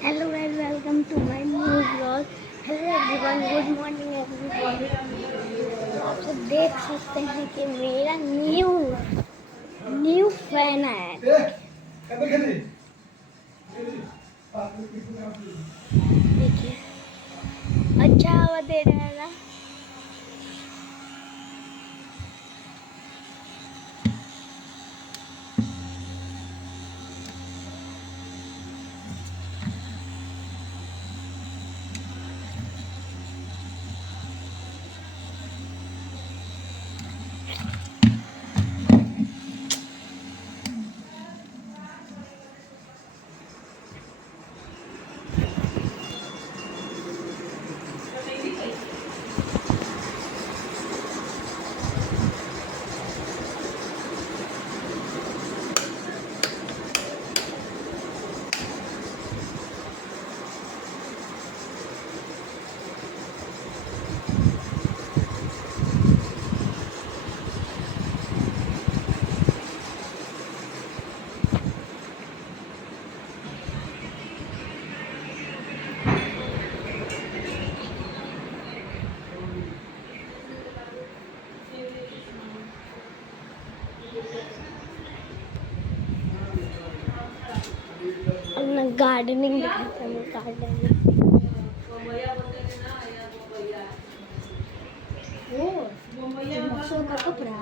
Hello and welcome to my new vlog. Hello everyone, good morning everyone. आप सब देख सकते हैं कि मेरा न्यू फैन है। देखिए, अच्छा हवा दे रहा है ना। गार्डनिंग दिखाते हैं, गार्डनिंग। ओ, का कपड़ा।